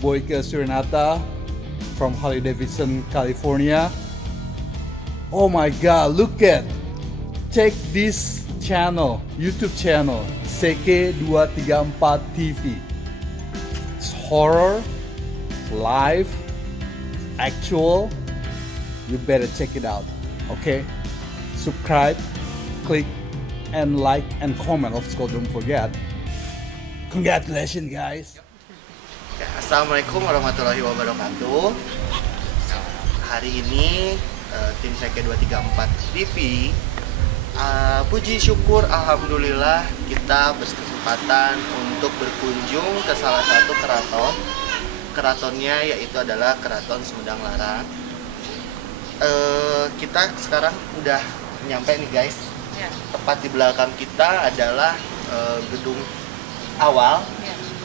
Boyke Surinata from Harley Davidson, California. Oh my God, look at, check this channel, YouTube channel, Seke234 TV. It's horror, live, actual. You better check it out, okay? Subscribe, click, and like and comment. Of course, don't forget. Congratulations, guys. Assalamualaikum warahmatullahi wabarakatuh. Hari ini tim Seke234 TV, puji syukur alhamdulillah kita berkesempatan untuk berkunjung ke salah satu keraton. Keratonnya yaitu adalah Keraton Sumedang Larang. Kita sekarang udah nyampe nih guys. Ya. Tepat di belakang kita adalah gedung awal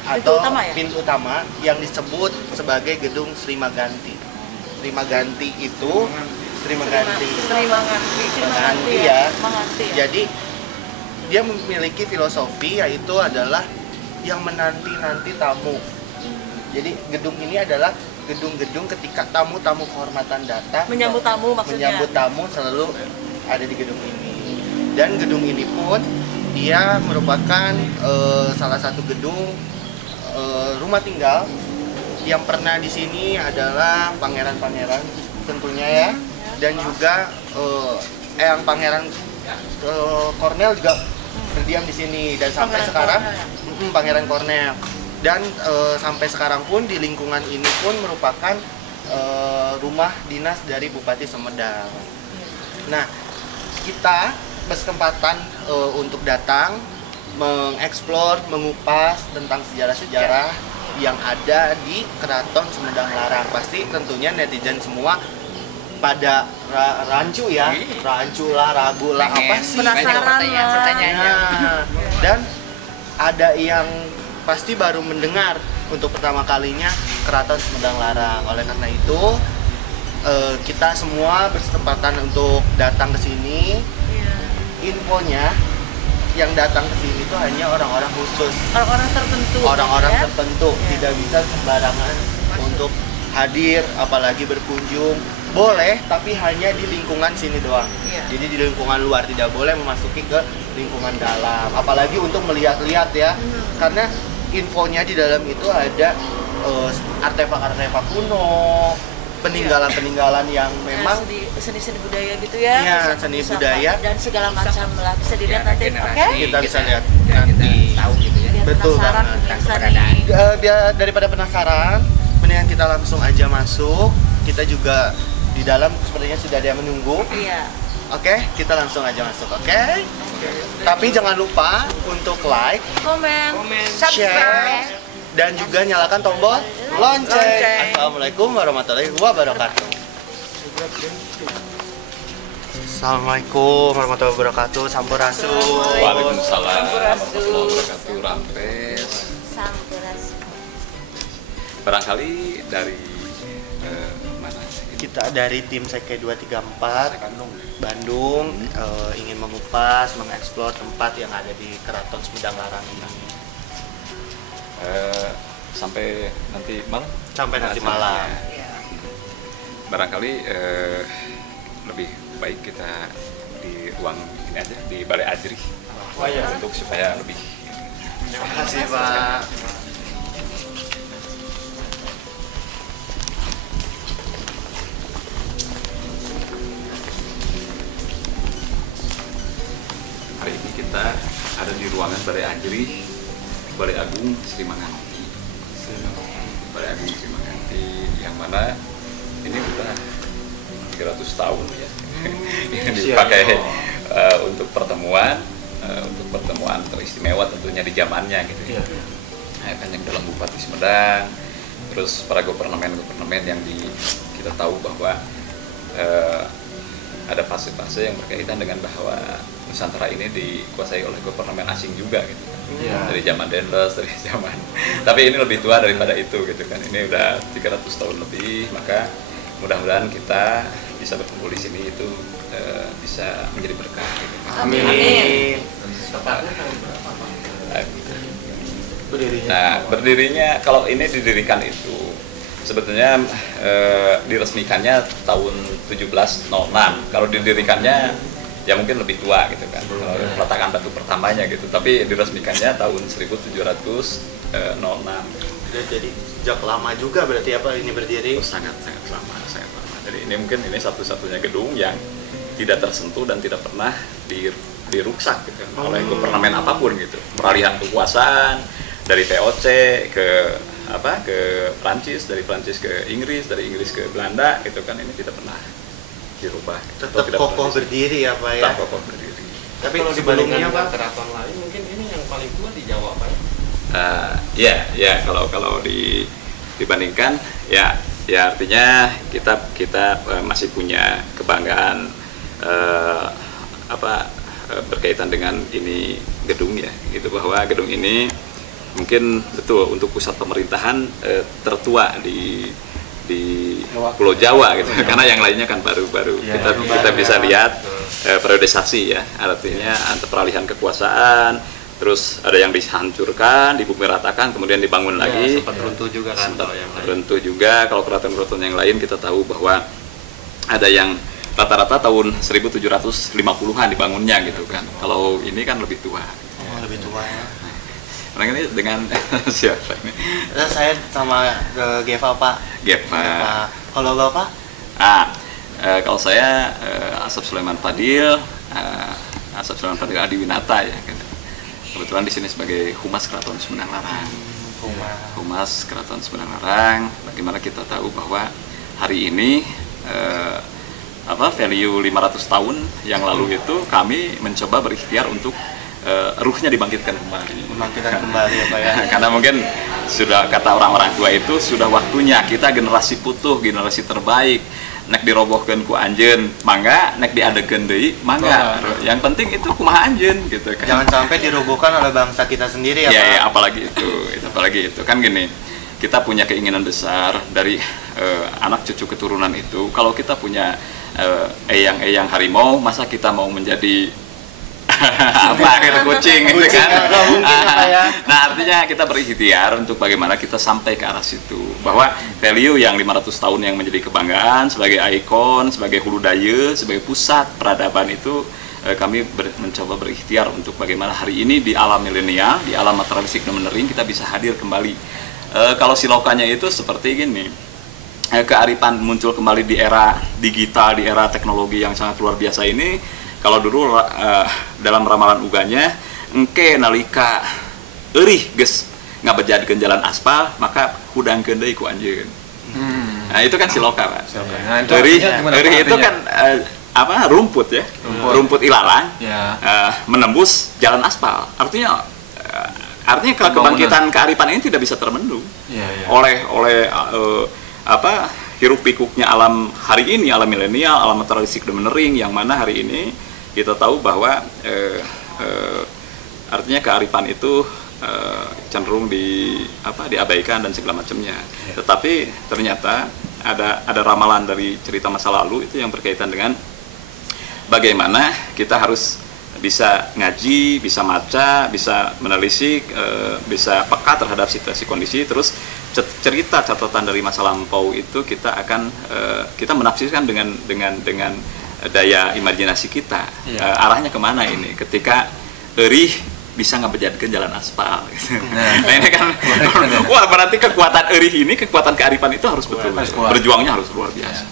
atau pintu utama yang disebut sebagai gedung Sri Maganti. Sri Maganti itu Sri Maganti ya. Jadi dia memiliki filosofi yaitu adalah yang menanti-nanti tamu. Jadi gedung ini adalah gedung-gedung ketika tamu-tamu kehormatan datang, menyambut tamu maksudnya. Menyambut tamu selalu ada di gedung ini. Dan gedung ini pun dia merupakan salah satu gedung rumah tinggal yang pernah di sini adalah pangeran-pangeran tentunya ya, dan juga yang pangeran Cornel juga berdiam di sini dan sampai sekarang Pangeran Cornel, dan sampai sekarang pun di lingkungan ini pun merupakan rumah dinas dari Bupati Sumedang. Nah, kita berkesempatan untuk datang mengeksplor, mengupas tentang sejarah-sejarah yang ada di Keraton Sumedang Larang. Pasti tentunya netizen semua pada rancu ya, rancu lah, ragu lah, apa sih? Penasaran pertanyaannya. Dan ada yang pasti baru mendengar untuk pertama kalinya Keraton Sumedang Larang. Oleh karena itu kita semua berkesempatan untuk datang ke sini. Infonya yang datang ke sini itu hanya orang-orang khusus, orang-orang tertentu, tidak bisa sembarangan untuk hadir, apalagi berkunjung. Boleh, tapi hanya di lingkungan sini doang. Jadi di lingkungan luar, tidak boleh memasuki ke lingkungan dalam, apalagi untuk melihat-lihat ya. Karena infonya di dalam itu ada artefak-artefak kuno, peninggalan-peninggalan yang memang seni-seni budaya gitu ya. Iya, seni budaya dan segala macam lah, bisa dilihat nanti. Oke? Kita bisa lihat nanti. Tahu gitu ya. Betul Penasaran banget. Biar daripada penasaran, mendingan kita langsung aja masuk. Kita juga di dalam sepertinya sudah ada yang menunggu. Iya. Oke, kita langsung aja masuk. Oke? Tapi jangan lupa untuk like, Komen, share, dan juga nyalakan tombol lonceng. Assalamualaikum warahmatullahi wabarakatuh. Assalamualaikum warahmatullahi wabarakatuh. Sampurasun. Waalaikumsalam warahmatullahi wabarakatuh. Rampes. Sampurasun. Barangkali dari mana? Kita dari tim Seke234 Bandung ingin mengupas, mengeksplor tempat yang ada di Keraton Sumedang Larang ini. Sampai nanti malam? Sampai nanti malam. Barangkali lebih baik kita di ruang ini aja, di Balai Ajri. Untuk supaya lebih. Terima kasih Pak. Hari ini kita ada di ruangan Balai Ajri, Balai Agung Sri Maganti. Balai Agung Sri Maganti yang mana ini udah 300 tahun ya. Ini dipakai untuk pertemuan teristimewa tentunya di zamannya gitu ya. Nah, kan yang dalam Bupati Sumedang, terus para gubernur yang kita tahu bahwa ada fase-fase yang berkaitan dengan bahwa Nusantara ini dikuasai oleh gubernur asing juga gitu kan. Dari zaman Dendles, dari zaman tapi ini lebih tua daripada itu gitu kan. Ini udah 300 tahun lebih, maka mudah-mudahan kita bisa berkumpul di sini itu bisa menjadi berkah gitu. Amin. Nah, berdirinya kalau ini didirikan itu sebetulnya diresmikannya tahun 1706. Kalau didirikannya ya mungkin lebih tua gitu kan. Kalau peletakan batu pertamanya gitu. Tapi diresmikannya tahun 1706. Jadi sejak lama juga berarti apa ini berdiri? Sangat lama. Jadi ini mungkin ini satu-satunya gedung yang tidak tersentuh dan tidak pernah diruksak gitu oleh government apapun gitu. Peralihan kekuasaan dari VOC ke Prancis, dari Prancis ke Inggris, dari Inggris ke Belanda gitu kan, ini tidak pernah dirubah. Tetap kokoh berdiri ya Pak ya. Tetap kokoh berdiri. Tapi kalau sebelumnya Pak, keraton lain mungkin ini yang paling tua di Jawa Pak. Ya kalau dibandingkan ya artinya kita masih punya kebanggaan berkaitan dengan ini gedung ya, gitu, bahwa gedung ini mungkin betul untuk pusat pemerintahan tertua di Pulau Jawa gitu, karena yang lainnya kan baru-baru. Kita bisa lihat periodisasi ya, artinya peralihan kekuasaan, terus ada yang dihancurkan, dibumeratakan, kemudian dibangun lagi. sempat runtuh juga kan. Runtuh juga. Kalau keraton-keraton yang lain kita tahu bahwa ada yang rata-rata tahun 1750-an dibangunnya gitu kan. Kalau ini kan lebih tua. Lebih tua ya. Orang ini dengan siapa ini? Saya sama Geva Pak. Geva. Kalau Bapak? Kalau saya Asep Sulaiman Fadil Adiwinata ya. Gitu. Kebetulan di sini sebagai Humas Keraton Sumedang Larang. Humas Keraton Sumedang Larang. Bagaimana kita tahu bahwa hari ini value 500 tahun yang lalu itu kami mencoba berikhtiar untuk ruhnya dibangkitkan kembali. Kembali ya Pak ya. Karena mungkin sudah kata orang-orang tua itu sudah waktunya kita generasi putuh, generasi terbaik. Nek dirobohkeun ku anjeun, mangga, nek diadegeun deui, mangga. Yang penting itu kumaha anjeun gitu kan. Jangan sampai dirobohkan oleh bangsa kita sendiri ya Pak. Ya, apalagi itu kan gini. Kita punya keinginan besar dari anak cucu keturunan itu. Kalau kita punya eyang-eyang harimau, masa kita mau menjadi kucing gitu kan. Nah, artinya kita berikhtiar untuk bagaimana kita sampai ke arah situ, bahwa value yang 500 tahun yang menjadi kebanggaan sebagai ikon, sebagai hulu daya, sebagai pusat peradaban itu kami mencoba berikhtiar untuk bagaimana hari ini di alam milenial, di alam materialistik dan menering kita bisa hadir kembali. Kalau silokannya itu seperti gini, kearifan muncul kembali di era digital, di era teknologi yang sangat luar biasa ini. Kalau dulu dalam ramalan uganya engke nalika eurih geus ngabejadkeun jalan aspal maka hudangkeun deui ku anjeun. Nah, itu kan siloka, Pak. Eurih itu kan rumput ya. Rumput ilalang menembus jalan aspal. Artinya kebangkitan kearifan ini tidak bisa terbendung oleh hiruk pikuknya alam hari ini, alam milenial, alam materialistik dan menering, yang mana hari ini kita tahu bahwa artinya kearifan itu cenderung diabaikan dan segala macamnya. Tetapi ternyata ada ramalan dari cerita masa lalu itu yang berkaitan dengan bagaimana kita harus bisa ngaji, bisa maca, bisa menelisik, bisa peka terhadap situasi kondisi. Terus cerita catatan dari masa lampau itu kita akan kita menafsirkan dengan daya imajinasi kita. Arahnya kemana ini ketika eurih bisa ngabejadkeun jalan aspal gitu. Nah ini kan wah, berarti kekuatan eurih ini, kekuatan kearifan itu harus betul, berjuangnya harus luar biasa.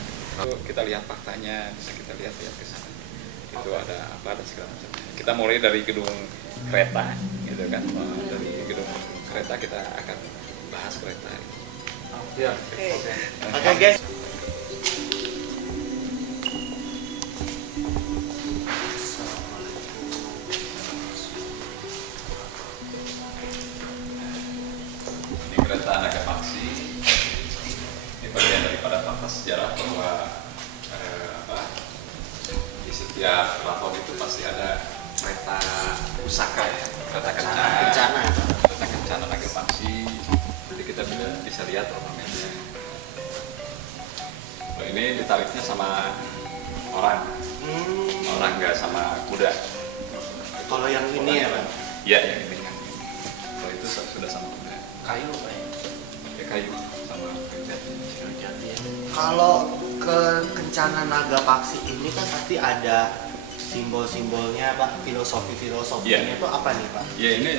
Kita lihat faktanya, bisa kita lihat ke sana. Itu ada segala macam. Kita mulai dari gedung kereta gitu kan. Dari gedung kereta kita akan bahas kereta. Oke guys. Ini kereta Nagapaksi. Ini bagian daripada fakta sejarah bahwa di setiap keraton itu pasti ada kereta pusaka ya, kereta kencana Nagapaksi. Jadi kita bisa lihat ornamennya. Nah, ini ditariknya sama orang nggak sama kuda. Kalau yang ini ya Pak? Iya, yang ini kan. Kalau itu sudah sama kuda. Kayu Pak ya? Ya kayu sama kayu jati. Kayu jati ya. Kalau ke Kencana Naga Paksi ini kan pasti ada simbol-simbolnya Pak, filosofinya Iya. itu apa nih Pak? Ya ini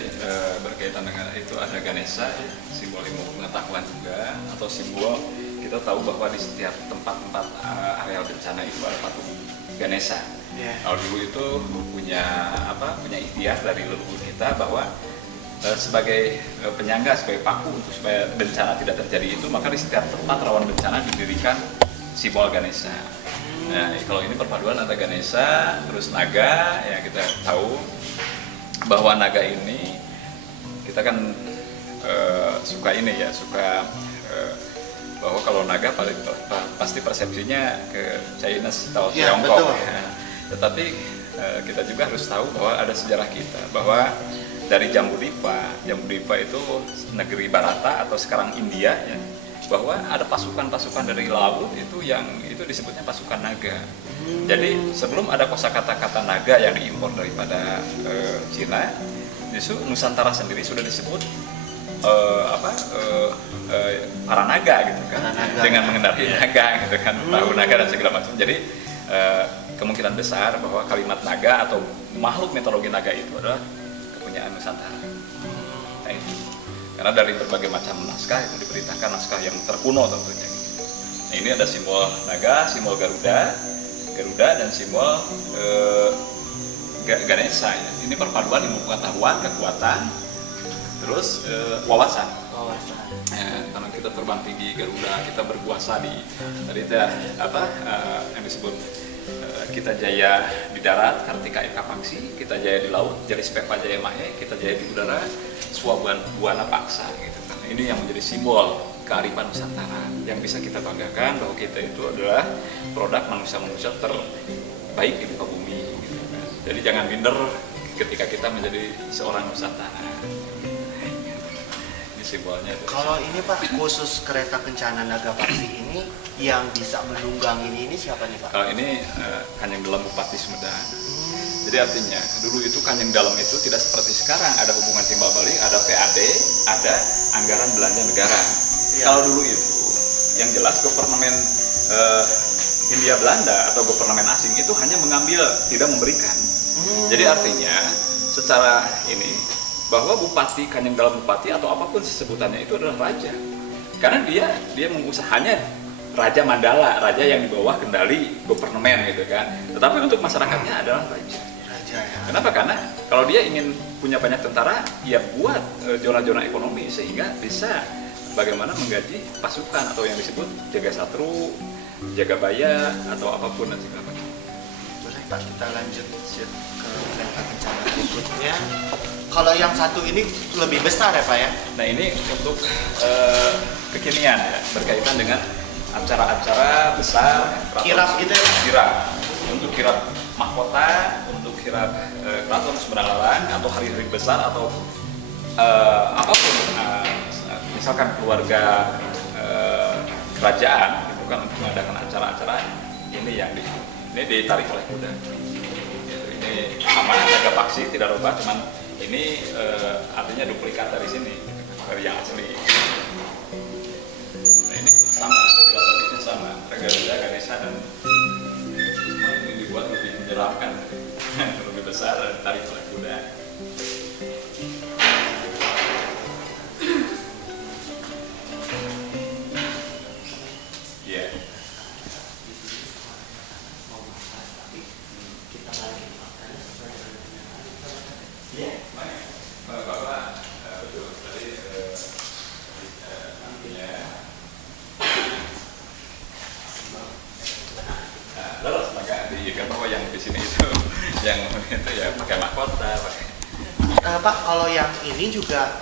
berkaitan dengan itu ada Ganesha, simbol ilmu pengetahuan juga, atau simbol kita tahu bahwa di setiap tempat-tempat areal bencana itu ada patung Ganesha. Iya. Kalau dulu itu punya ikhtiar dari leluhur kita bahwa sebagai penyangga, sebagai paku untuk supaya bencana tidak terjadi itu, maka di setiap tempat rawan bencana didirikan simbol Ganesha. Nah, kalau ini perpaduan antara Ganesha terus naga, ya kita tahu bahwa naga ini kita kan suka bahwa kalau naga paling pasti persepsinya ke China atau Ya, Tiongkok. betul. Ya. Tetapi kita juga harus tahu bahwa ada sejarah kita bahwa dari Jambudipa itu negeri Bharata atau sekarang India ya, bahwa ada pasukan-pasukan dari laut itu yang itu disebutnya pasukan naga. Jadi sebelum ada kosakata naga yang diimpor daripada Cina, justru Nusantara sendiri sudah disebut para naga gitu kan, dengan mengendarai naga gitu kan, perahu naga dan segala macam. Jadi kemungkinan besar bahwa kalimat naga atau makhluk mitologi naga itu adalah kepunyaan Nusantara. Nah, itu. Karena dari berbagai macam naskah itu diberitakan naskah yang terkuno tentunya. Nah, ini ada simbol naga, simbol Garuda dan simbol Ganesha ya. Ini perpaduan ilmu pengetahuan, kekuatan, terus wawasan. Karena kita terbang tinggi Garuda, kita berkuasa di tadi yang disebut kita jaya di darat, Kartika Eka Paksi, kita jaya di laut, Jari Spepa Jaya Mahe, kita jaya di udara, Swabuana Paksa gitu kan. Ini yang menjadi simbol kearifan Nusantara yang bisa kita banggakan bahwa kita itu adalah produk manusia-manusia terbaik di muka bumi gitu kan. Jadi jangan minder ketika kita menjadi seorang Nusantara. Ini simbolnya. Kalau ini Pak, khusus kereta Kencana Naga Paksi ini yang bisa menunggangi ini siapa nih Pak? Kalau ini Kanjeng Dalam Bupati Sumedang. Jadi artinya dulu itu Kanjeng Dalam itu tidak seperti sekarang ada hubungan timbal balik, ada PAD, ada anggaran belanja negara. Ya. Kalau dulu itu yang jelas government Hindia Belanda atau government asing itu hanya mengambil, tidak memberikan. Jadi artinya secara ini bahwa bupati, Kanjeng Dalam Bupati atau apapun sebutannya itu adalah raja. Karena dia mengusahanya Raja Mandala, raja yang di bawah kendali government gitu kan. Tetapi untuk masyarakatnya adalah raja. Raja ya. Kenapa? Karena kalau dia ingin punya banyak tentara, ya buat zona-zona ekonomi sehingga bisa bagaimana menggaji pasukan atau yang disebut jaga satru, jaga baya atau apapun dan segala macam. Boleh Pak, kita lanjut ke kereta Kencana berikutnya. Kalau yang satu ini lebih besar ya Pak ya? Nah ini untuk kekinian ya, berkaitan dengan acara-acara besar, Kirap gitu ya? Kirap, untuk kirap mahkota, untuk kirap keraton Sumedang atau hari-hari besar atau apapun, misalkan keluarga kerajaan itu kan untuk mengadakan acara-acara ini yang ini ditarik oleh kuda. Ini sama Naga Paksi tidak rubah, cuman ini artinya duplikat dari sini, dari yang asli. Nah ini sama, filosofinya sama, Garuda, Ganesha dan semua ini dibuat lebih menyeramkan, lebih besar dan ditarik oleh kuda. Iya. Iya, bahwa betul tadi artinya terus maka diikat bahwa yang di sini itu yang itu ya pakai mahkota, pakai. Pak, kalau yang ini juga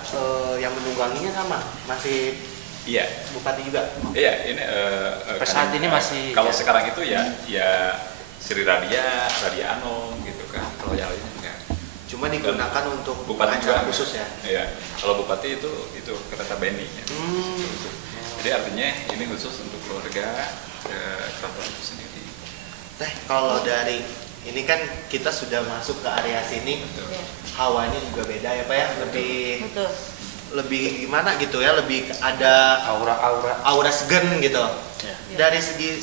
yang menungganginya sama, masih Iya. bupati juga. Iya, ini Saat ini masih kalau ya. sekarang itu ya Sri Radia Anom gitu kan. Kalau yang lainnya enggak. Cuma digunakan untuk Bupati acara juga khusus ya. Iya. Kalau bupati itu kereta beni ya. Jadi artinya ini khusus untuk keluarga keraton itu sendiri. Kalau dari ini kan kita sudah masuk ke area sini, Betul. hawanya juga beda ya Pak ya, lebih Betul. lebih gimana gitu ya, lebih ada aura segen gitu. Dari segi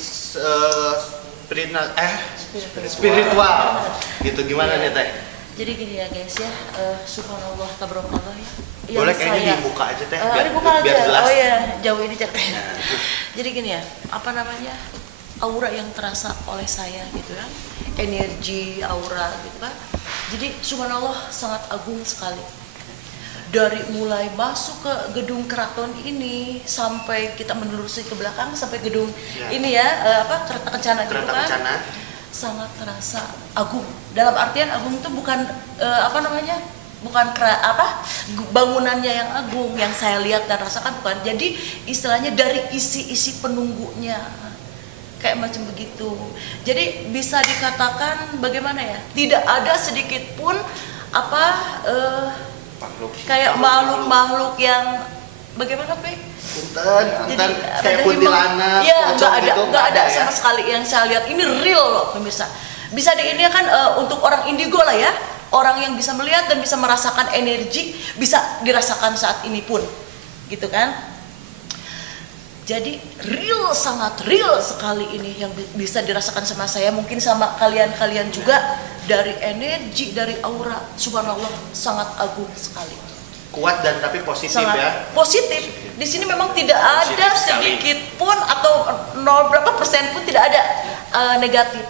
spiritual gitu, gimana nih Teh? Jadi gini ya guys ya, subhanallah tabarakallah ya. Boleh kayaknya dibuka aja Teh, biar jelas. Oh ya, jauh ini ceritanya. Jadi gini ya, apa namanya, aura yang terasa oleh saya gitu kan, energi aura gitu kan. Jadi subhanallah sangat agung sekali. Dari mulai masuk ke gedung keraton ini sampai kita menelusuri ke belakang sampai gedung ini ya, kereta kencana gitu kan. Sangat terasa agung. Dalam artian agung itu bukan bukan bangunannya yang agung yang saya lihat dan rasakan, bukan. Jadi istilahnya dari isi-isi penunggunya kayak macam begitu. Jadi bisa dikatakan bagaimana ya? Tidak ada sedikit pun kayak makhluk-makhluk yang bagaimana Pe? Punten, kayak kuntilanak, ya nggak ada ya? sama sekali yang saya lihat. Ini real loh pemirsa. Bisa di ini kan untuk orang indigo lah ya, orang yang bisa melihat dan bisa merasakan energi, bisa dirasakan saat ini pun, gitu kan? Jadi real, sangat real sekali ini yang bisa dirasakan sama saya, mungkin sama kalian-kalian juga. Dari energi, dari aura, subhanallah sangat agung sekali. Kuat dan tapi positif sangat ya. Positif. Di sini memang tidak ada sedikit pun atau 0 berapa persen pun tidak ada negatif.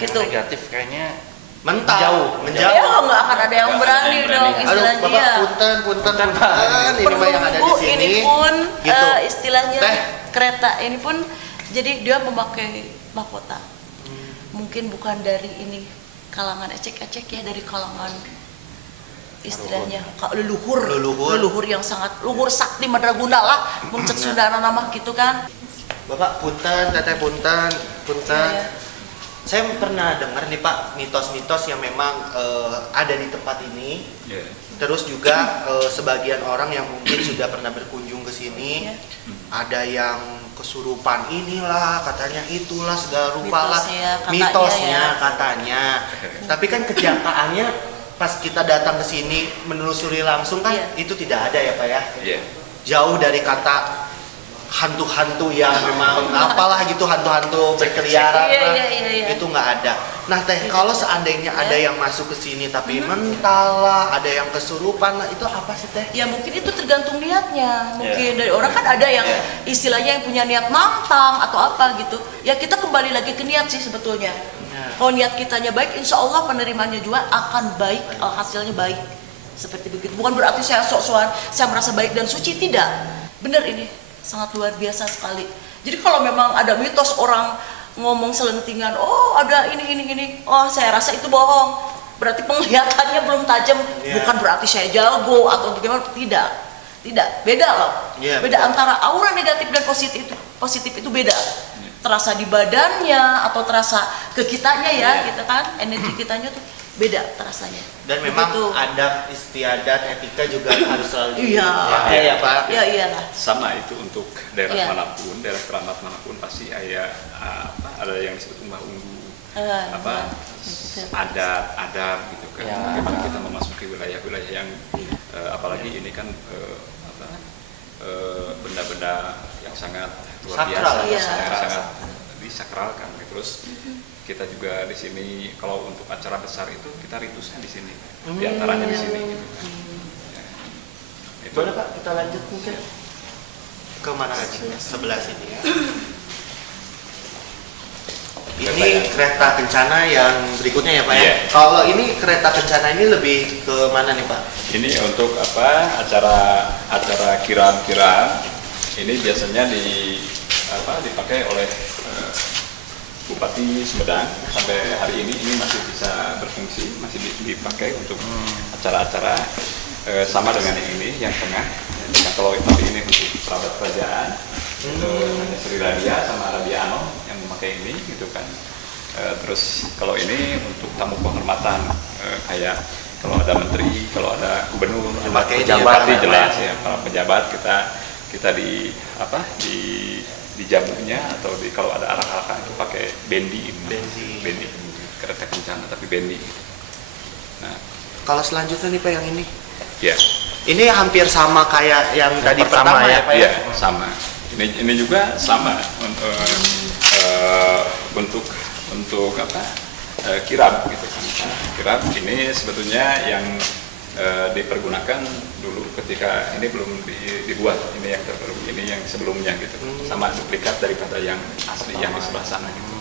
Gitu. Negatif kayaknya menjauh. Ya nggak akan ada yang berani dong istilahnya. Aduh, Bapak, punten. Ini mah yang ada di sini. Ini pun gitu. Istilahnya kereta ini pun jadi dia memakai mahkota. Mungkin bukan dari ini kalangan ecek-ecek ya, dari kalangan istilahnya leluhur yang sangat luhur sakti madraguna lah muncul Sundana nama gitu kan. Bapak punten, Teteh punten. Ya. Saya pernah dengar nih Pak mitos-mitos yang memang ada di tempat ini. Terus juga sebagian orang yang mungkin sudah pernah berkunjung ke sini, ada yang kesurupan inilah, katanya itulah, segala rupa lah mitosnya katanya. Tapi kan kenyataannya pas kita datang ke sini menelusuri langsung kan itu tidak ada ya Pak ya. Jauh dari kata hantu-hantu yang memang apalah gitu, hantu-hantu berkeliaran itu nggak ada. Nah Teh, kalau seandainya ada yang masuk ke sini tapi mental lah, ada yang kesurupan lah, itu apa sih Teh? Ya mungkin itu tergantung niatnya. Mungkin dari orang kan ada yang istilahnya yang punya niat mantang atau apa gitu. Ya kita kembali lagi ke niat sih sebetulnya. Kalau niat kitanya baik, insya Allah penerimaannya juga akan baik, hasilnya baik. Seperti begitu. Bukan berarti saya sok-sokan, saya merasa baik dan suci, tidak. Benar ini. Sangat luar biasa sekali. Jadi kalau memang ada mitos orang ngomong selentingan, oh ada ini, oh saya rasa itu bohong. Berarti penglihatannya belum tajam, bukan berarti saya jago atau bagaimana, tidak. Beda loh. Beda antara aura negatif dan positif itu beda. Terasa di badannya atau terasa ke kitanya ya, gitu kan, energi kitanya tuh beda terasanya. Dan memang adab istiadat etika juga harus selalu ya Pak. Ya iyalah. Sama itu untuk daerah manapun, daerah keramat manapun pasti ada yang disebut unggu adat gitu kan. Bagaimana kita memasuki wilayah-wilayah yang apalagi ini kan benda-benda yang sangat luar biasa, sangat disakralkan. Terus kita juga di sini kalau untuk acara besar itu kita ritusnya di sini, di antaranya di sini. Gitu. Ya, boleh Pak, kita lanjut mungkin ke mana lagi? Sebelah sini ya. Ini kereta kencana yang berikutnya ya Pak ya. Kalau ini kereta kencana ini lebih ke mana nih Pak? Ini untuk acara kiraan. Ini biasanya dipakai oleh Bupati Sumedang. Sampai hari ini masih bisa berfungsi, masih dipakai untuk acara-acara sama dengan yang ini, yang tengah. Nah, kalau tapi ini untuk perawat kerajaan, itu Sri Radia sama Radia Ano yang memakai ini, gitu kan. Terus kalau ini untuk tamu kehormatan, kayak kalau ada menteri, kalau ada gubernur, ada pejabat, jelas ya, para pejabat kita di jamunya atau kalau ada arak-arakan itu pakai bendi kereta kencana tapi bendi. Nah, kalau selanjutnya nih Pak yang ini, Ini hampir sama kayak yang tadi pertama ya Pak ya? Iya, sama. Ini juga sama untuk apa? Kirab gitu kan. Kirab ini sebetulnya yang dipergunakan dulu ketika ini belum dibuat, ini yang terbaru, ini yang sebelumnya gitu. Sama duplikat daripada yang asli yang di sebelah sana gitu.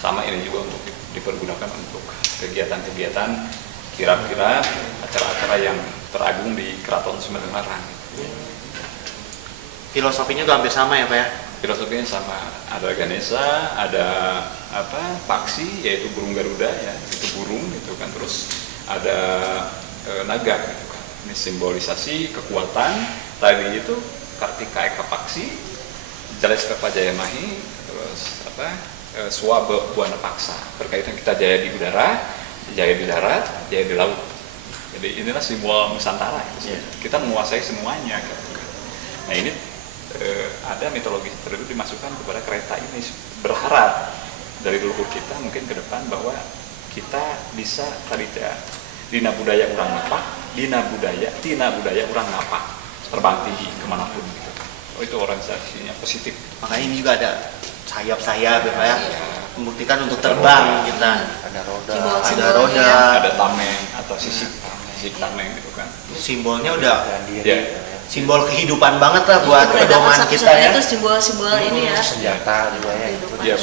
Sama ini juga untuk dipergunakan untuk kegiatan-kegiatan kirab-kirab, acara-acara yang teragung di Keraton Sumenerang. Filosofinya tuh hampir sama ya Pak ya? Filosofinya sama, ada Ganesha, ada paksi yaitu burung Garuda ya, itu burung gitu kan, terus ada naga gitu kan. Ini simbolisasi kekuatan, tadi itu Kartika Eka Paksi, Jaleskapa Jayamahi, terus Swa Buana Paksa, berkaitan kita jaya di udara, jaya di darat, jaya di laut. Jadi inilah simbol Nusantara gitu. Kita menguasai semuanya gitu kan. Nah ini ada mitologi tertentu dimasukkan kepada kereta ini, berharap dari leluhur kita mungkin ke depan bahwa kita bisa tadi ya, dina budaya urang napak, tina budaya urang napak, terbang tinggi kemanapun gitu. Oh itu organisasinya positif. Makanya ini juga ada sayap-sayap ya Pak ya, membuktikan untuk terbang kita. Ada roda, ada tameng atau sisik tameng gitu kan. Simbolnya udah simbol kehidupan banget lah buat pedoman kita ya. Itu simbol-simbol ini ya. Senjata juga ya.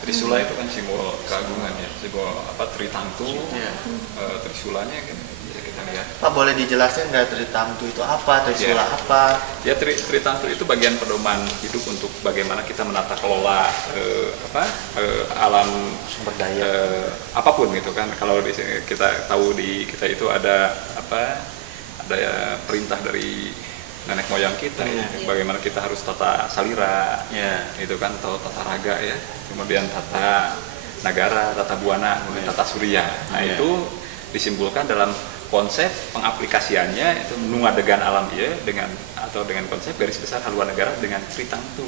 Trisula itu kan simbol keagungan ya, simbol apa Tritangtu. Trisulanya kan bisa kita lihat. Pak boleh dijelasin nggak Tritangtu itu apa, Trisula apa? Ya Tritangtu itu bagian pedoman hidup untuk bagaimana kita menata kelola alam sumber daya apapun gitu kan. Kalau di sini kita tahu di kita itu ada perintah dari nenek moyang kita ya, bagaimana kita harus tata salira, itu kan, atau tata raga ya, kemudian tata nagara, tata buana, kemudian tata surya. Nah itu disimpulkan dalam konsep pengaplikasiannya itu mengadegan alam dengan konsep garis besar haluan negara dengan Tritangtu.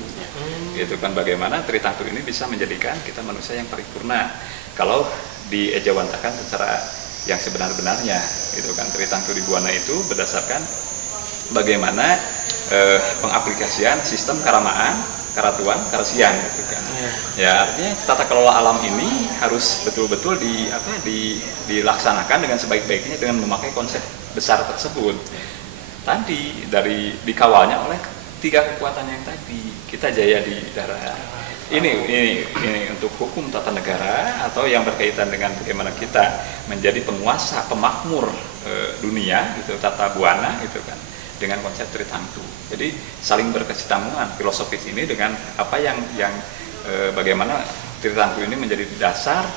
Itu kan bagaimana Tritangtu ini bisa menjadikan kita manusia yang paripurna. Kalau diejawantakan secara yang sebenar-benarnya, itu kan Tritangtu di Buana itu berdasarkan bagaimana pengaplikasian sistem karamaan, karatuan, karesian, gitu kan. Ya artinya tata kelola alam ini harus betul-betul dilaksanakan dengan sebaik-baiknya dengan memakai konsep besar tersebut. Tadi dikawalnya oleh 3 kekuatan yang tadi. Kita jaya di darat. Ini untuk hukum tata negara atau yang berkaitan dengan bagaimana kita menjadi penguasa, pemakmur dunia gitu, tata buana gitu kan, dengan konsep Tritangtu. Jadi saling berkesinambungan filosofis ini dengan apa yang bagaimana Tritangtu ini menjadi dasar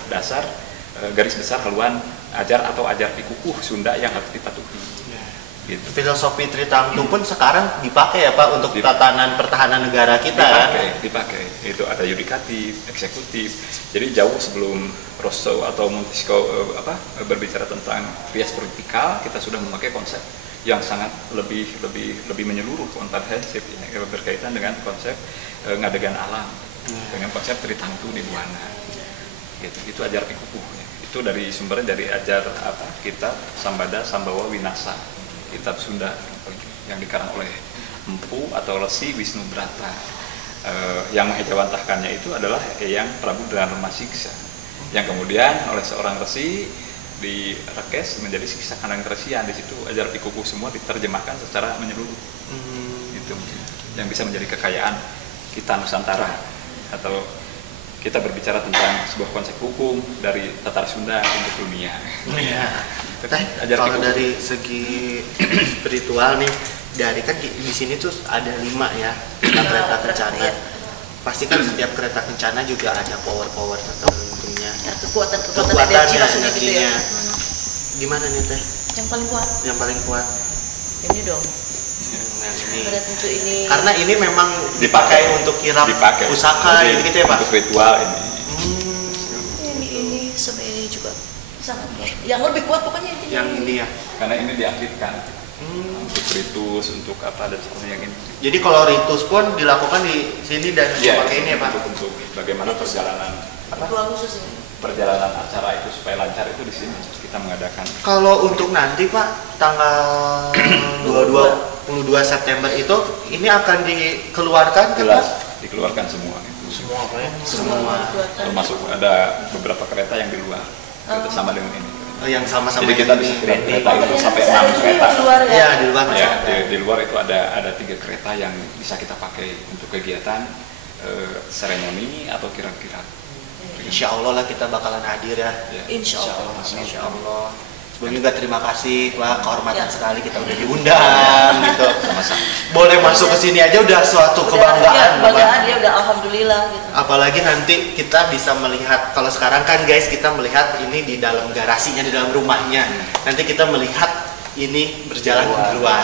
garis besar haluan ajar atau ajar pikukuh Sunda yang harus dipatuhi. Gitu. Filosofi Tritangtu pun sekarang dipakai ya Pak untuk tatanan pertahanan negara kita. Dipakai. Itu ada yudikatif, eksekutif. Jadi jauh sebelum Rousseau atau Montesquieu berbicara tentang trias politikal, kita sudah memakai konsep yang sangat lebih menyeluruh, komprehensif ya, berkaitan dengan konsep ngadegan alam, dengan konsep Tritangtu di Buana. Gitu. Itu ajar pikukuh ya. Itu dari sumbernya dari ajar kitab Sambada Sambawa Winasa. Kitab Sunda yang dikarang oleh Empu atau Resi Wisnu Brata. Yang mengejawantahkannya itu adalah Eyang Prabu Dharma Siksa, yang kemudian oleh seorang resi direkes menjadi siksa kandang keresian. Di situ ajar pikukuh semua diterjemahkan secara menyeluruh. Itu yang bisa menjadi kekayaan kita Nusantara, atau kita berbicara tentang sebuah konsep hukum dari Tatar Sunda untuk dunia. Kalau dari segi spiritual nih, dari kan di sini tuh ada 5 ya kereta kencana. Pasti kan setiap kereta kencana juga ada power tertentunya. Kekuatan energinya. Gimana nih Teh? Yang paling kuat. Yang paling kuat. Ini dong. Ini. Karena ini memang dipakai untuk kirap pusaka gitu ya Pak. Untuk ritual ini. Ini sama ini juga. Sangat kuat. Yang lebih kuat pokoknya ini. Yang ini ya. Karena ini diaktifkan. Untuk ritus, untuk apa dan sebagainya yang ini. Jadi kalau ritus pun dilakukan di sini dan pakai ini ya Pak. Untuk bagaimana perjalanan ritual khusus ini. perjalanan acara itu supaya lancar itu di sini kita mengadakan. Kalau untuk nanti Pak tanggal 22 September itu ini akan dikeluarkan kan Pak? Dikeluarkan semua itu. Semua apa ya? Semua. Termasuk ada beberapa kereta yang di luar kereta sama dengan ini. Yang sama-sama. Jadi kita bisa kirim kereta itu sampai 6 kereta. Di luar ya? Iya, di luar masih Ya, ada. di luar itu ada 3 kereta yang bisa kita pakai untuk kegiatan seremoni atau kirap-kirap. Insya Allah lah kita bakalan hadir ya. Insya Allah. Insya Allah. Sebelumnya juga terima kasih Pak, kehormatan Ya. sekali kita udah diundang gitu. Sama-sama. Boleh masuk ke sini aja udah suatu kebanggaan. Kebanggaan ya udah alhamdulillah gitu. Apalagi nanti kita bisa melihat, kalau sekarang kan guys kita melihat ini di dalam garasinya, di dalam rumahnya. Nanti kita melihat ini berjalan di luar.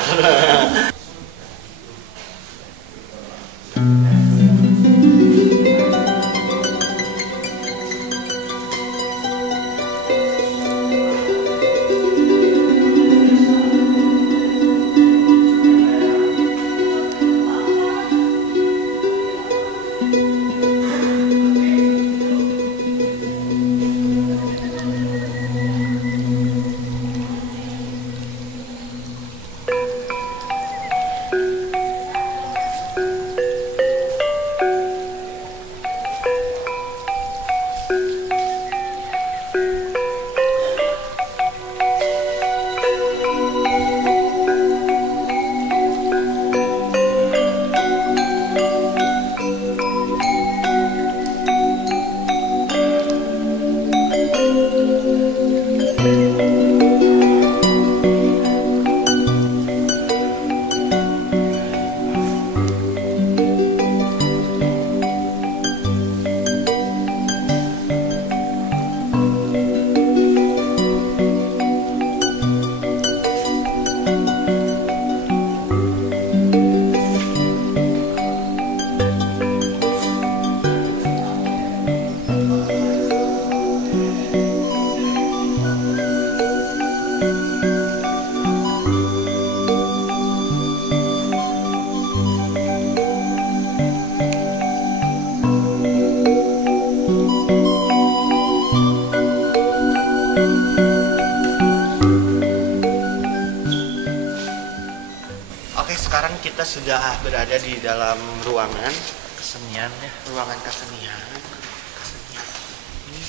Oke, sekarang kita sudah berada di dalam ruangan kesenian ya, ruangan kesenian. Kesenian ini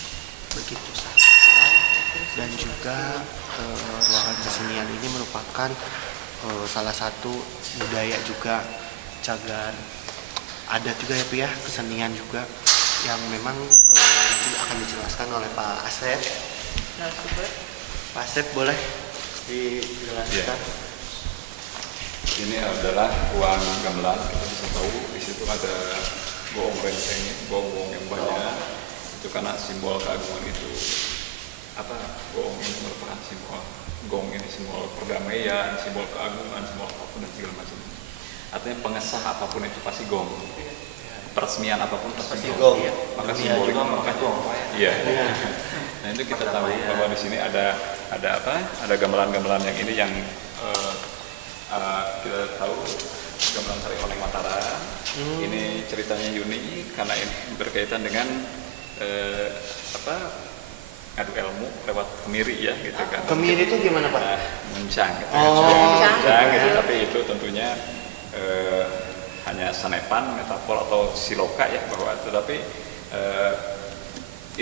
begitu sakral dan juga ruangan kesenian ini merupakan salah satu budaya juga Cagar. Ada juga ya Pi ya, kesenian juga yang memang nanti akan dijelaskan oleh Pak Asep. Pak Asep boleh dijelaskan? Ini adalah ruang gamelan. Kita bisa tahu di situ ada gong renceng, gong yang banyak. Itu karena simbol keagungan itu. Apa? Gong ini merupakan simbol. Gong ini simbol perdamaian, simbol keagungan, simbol apapun dan segala macam. Artinya pengesah apapun itu pasti gong. Peresmian apapun pasti gong. Maka simbolnya memakai gong. Iya. Nah itu kita tahu bahwa di sini ada apa? Ada gamelan-gamelan yang ini yang kita tahu gamelan Sari Oleng Mataram. Ini ceritanya unik karena ini berkaitan dengan adu ilmu lewat kemiri ya gitu kan. Kemiri itu gimana Pak? Muncang gitu. Muncang gitu. Tapi itu tentunya hanya sanepan, metafor atau siloka ya bahwa tetapi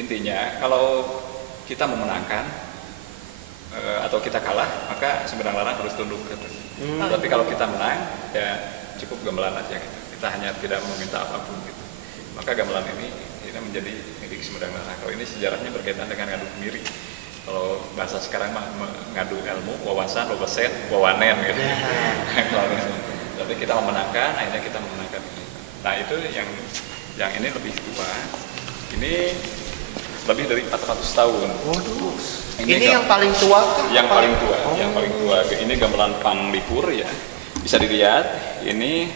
intinya kalau kita memenangkan atau kita kalah maka Sumedang Larang harus tunduk gitu. Tapi kalau kita menang ya cukup gamelan aja gitu. Kita hanya tidak meminta apapun gitu. Maka gamelan ini menjadi milik Sumedang Larang. Kalau ini sejarahnya berkaitan dengan ngadu kemiri. Kalau bahasa sekarang mah ngadu ilmu, wawasan, wawasen, wawanen gitu. Tapi kita memenangkan, akhirnya kita memenangkan ini. Nah itu yang ini lebih tua. Ini lebih dari 400 tahun. Waduh. Ini yang paling tua kan? Yang paling tua, yang paling tua. Ini gamelan Panglipur ya. Bisa dilihat, ini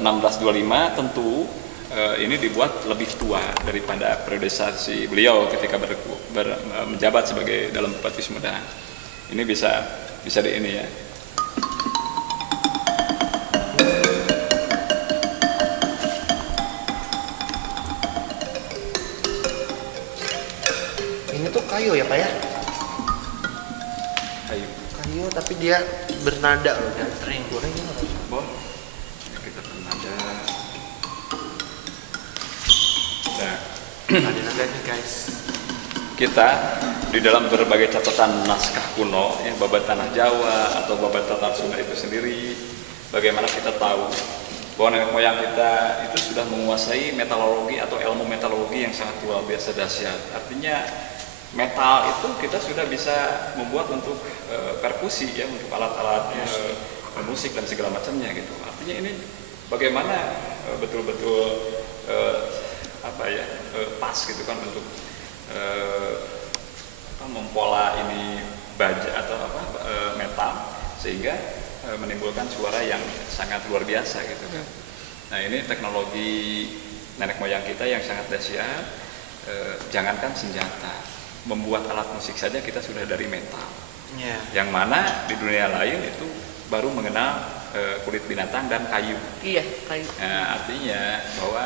1625 tentu ini dibuat lebih tua daripada predestinasi beliau ketika menjabat sebagai dalam Bupati Sumedang. Ini bisa di ini ya. kayu ya Pak ya? Kayu tapi dia bernada loh dan string. Boleh nggak? Boleh. Kita bernada. Nah, ada nadanya guys. kita di dalam berbagai catatan naskah kuno, ya, babat tanah Jawa atau babat Tatar Sunda itu sendiri, bagaimana kita tahu bahwa nenek moyang kita itu sudah menguasai metalurgi atau ilmu metalurgi yang sangat luar biasa dahsyat. Artinya metal itu kita sudah bisa membuat untuk perkusi, ya, untuk alat-alat musik dan segala macamnya gitu. Artinya ini bagaimana betul-betul pas gitu kan untuk mempola ini baja atau metal sehingga menimbulkan suara yang sangat luar biasa gitu kan. Nah, ini teknologi nenek moyang kita yang sangat dahsyat. Jangankan senjata, membuat alat musik saja kita sudah dari metal. Yang mana di dunia lain itu baru mengenal kulit binatang dan kayu. Iya, kayu. Nah, artinya bahwa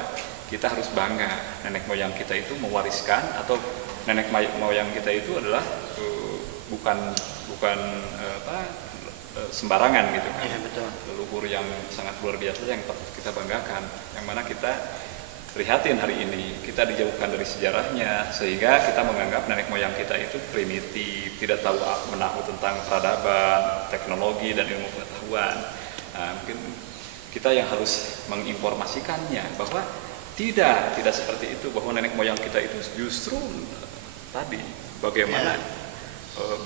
kita harus bangga nenek moyang kita itu mewariskan, atau nenek moyang kita itu adalah bukan sembarangan gitu kan. Iya, betul. Leluhur yang sangat luar biasa yang patut kita banggakan, yang mana kita prihatin hari ini kita dijauhkan dari sejarahnya sehingga kita menganggap nenek moyang kita itu primitif, tidak tahu menahu tentang peradaban, teknologi dan ilmu pengetahuan. Nah, mungkin kita yang harus menginformasikannya bahwa tidak seperti itu, bahwa nenek moyang kita itu justru tadi bagaimana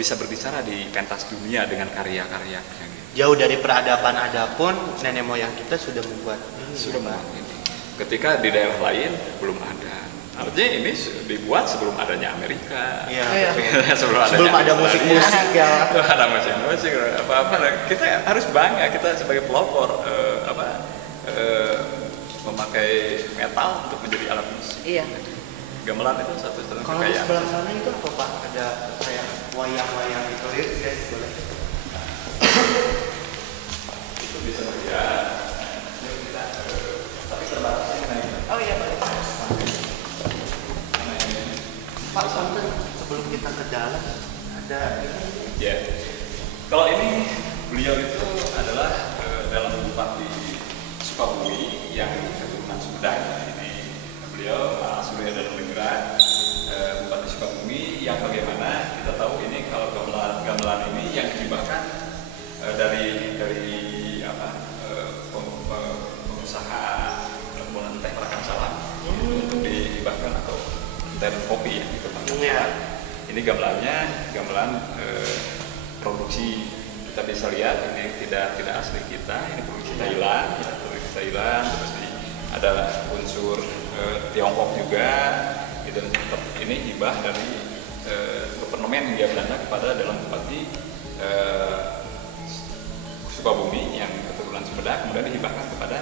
bisa berbicara di pentas dunia dengan karya-karya yang jauh dari peradaban adapun nenek moyang kita sudah membuat ini. Ketika di daerah lain belum ada. Artinya ini dibuat sebelum adanya Amerika. Iya. sebelum ada musik-musik ya. Ada musik-musik apa-apa. Kita harus bangga kita sebagai pelopor memakai metal untuk menjadi alat musik. Iya. Gamelan itu satu kekayaan. Kalau di sebelah sana itu apa Pak? Ada kayak wayang-wayang gitu, guys, boleh? Itu bisa berjalan. Tapi terbatas ini. Oh iya, boleh. Pak, sampai sebelum kita ke dalam ada ini. Ya. Kalau ini beliau itu adalah dalam Bupati Sukabumi yang keturunan Sumedang. Ini beliau Pak Surya Darulingrat, Bupati Sukabumi, yang bagaimana kita tahu ini kalau gamelan ini yang dihibahkan dari pengusaha perkebunan teh Parakan Salam untuk dihibahkan, atau teh dan kopi ya gitu Pak. Ini gamelan produksi, kita bisa lihat ini tidak asli kita, ini produksi Thailand, ya, produksi Thailand, terus ada unsur Tiongkok juga, gitu. Ini hibah dari Gubernur Hindia Belanda kepada dalam Bupati Sukabumi yang keturunan Sumedang, kemudian dihibahkan kepada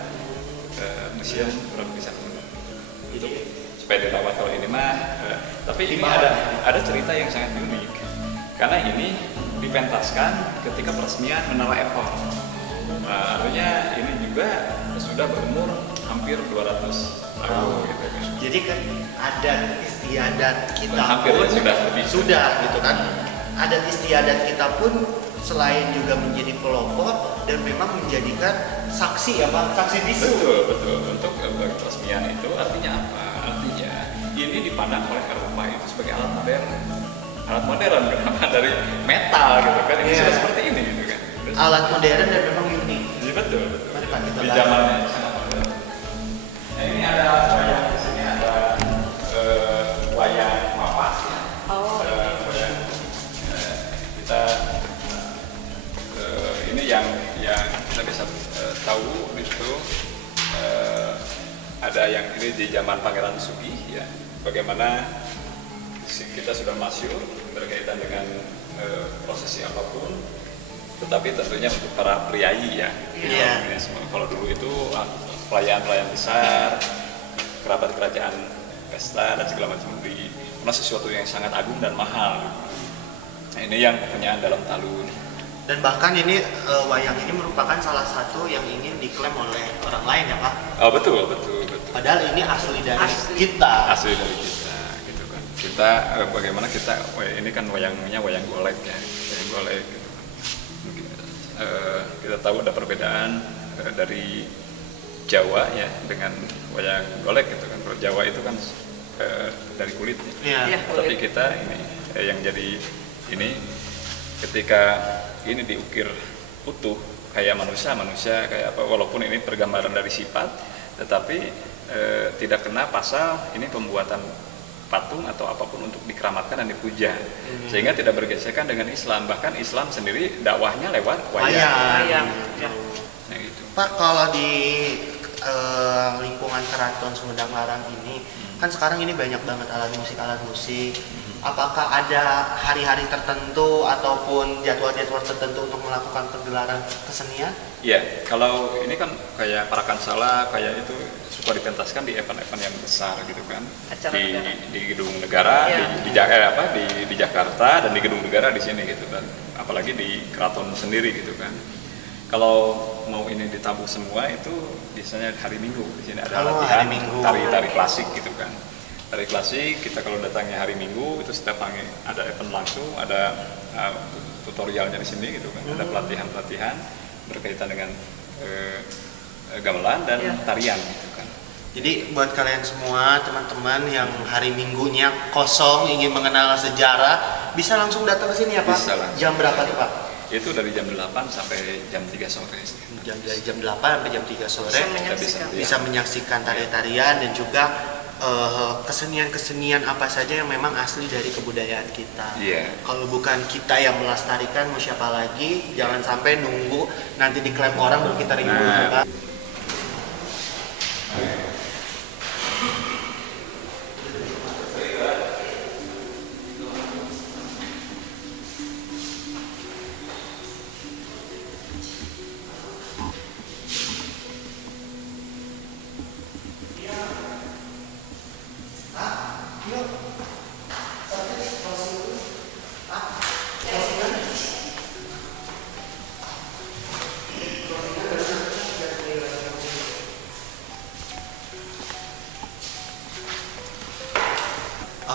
Museum Lukisan untuk supaya dirawat. Kalau ini mah tapi ini ada cerita yang sangat unik karena ini dipentaskan ketika peresmian Menara Eiffel. Artinya ini juga sudah berumur hampir 200 tahun gitu kan. Jadi kan adat istiadat kita hampir pun sudah gitu kan. Adat istiadat kita pun selain juga menjadi pelopor dan memang menjadikan saksi ya Pak, saksi bisu. Betul. Untuk peresmian itu artinya apa? Artinya ini dipandang oleh Eropa itu sebagai alat modern kenapa dari metal gitu kan. Ini sudah seperti ini gitu kan. Alat modern dan memang unik. Iya, betul. Mari Pak kita di zamannya sangat modern. Nah, ini ada wayang, di sini ada wayang mapak ya. Wayang kita ini yang kita bisa tahu itu ada yang ini di zaman Pangeran Sugih ya, bagaimana kita sudah masyhur berkaitan dengan prosesi apapun, tetapi tentunya untuk para priayi ya. Kalau dulu itu pelayan besar, kerabat kerajaan, pesta dan segala macam, karena sesuatu yang sangat agung dan mahal. Nah, ini yang kepunyaan dalam Talun. Dan bahkan ini wayang ini merupakan salah satu yang ingin diklaim oleh orang lain ya Pak. Oh betul. Padahal ini asli dari kita. Asli dari kita, gitu kan. kita bagaimana kita ini kan wayangnya wayang golek ya, wayang golek gitu. Kita tahu ada perbedaan dari Jawa ya dengan wayang golek gitu kan. Kalau Jawa itu kan dari kulitnya. Ya, Tapi kita ini yang jadi ini ketika ini diukir utuh kayak manusia kayak apa, walaupun ini pergambaran dari sifat, tetapi tidak kena pasal ini pembuatan patung atau apapun untuk dikeramatkan dan dipuja, sehingga tidak bergesekan dengan Islam. Bahkan Islam sendiri dakwahnya lewat wayang. Nah, gitu. Pak, kalau di lingkungan Keraton Sumedang Larang ini kan sekarang ini banyak banget alat musik. Apakah ada hari-hari tertentu ataupun jadwal-jadwal tertentu untuk melakukan pergelaran kesenian? Iya, kalau ini kan kayak Parakansala kayak itu suka dipentaskan di event-event yang besar gitu kan, di gedung negara, di Jakarta dan di gedung negara di sini gitu, dan apalagi di keraton sendiri gitu kan. Kalau mau ini ditabuh semua itu biasanya hari Minggu. Di sini ada latihan tari klasik gitu kan. Tari klasik kita kalau datangnya hari Minggu itu setiap pagi ada event langsung, ada tutorialnya di sini gitu kan. Ada pelatihan berkaitan dengan gamelan dan tarian gitu kan. Jadi buat kalian semua teman-teman yang hari Minggunya kosong ingin mengenal sejarah, bisa langsung datang ke sini ya Pak? Bisa langsung. Jam berapa nih Pak? Itu dari jam 8 sampai jam 3 sore. Dari jam 8 sampai jam 3 sore bisa menyaksikan tari-tarian dan juga kesenian-kesenian apa saja yang memang asli dari kebudayaan kita. Kalau bukan kita yang melestarikan, mau siapa lagi? Jangan sampai nunggu nanti diklaim orang baru kita ribut.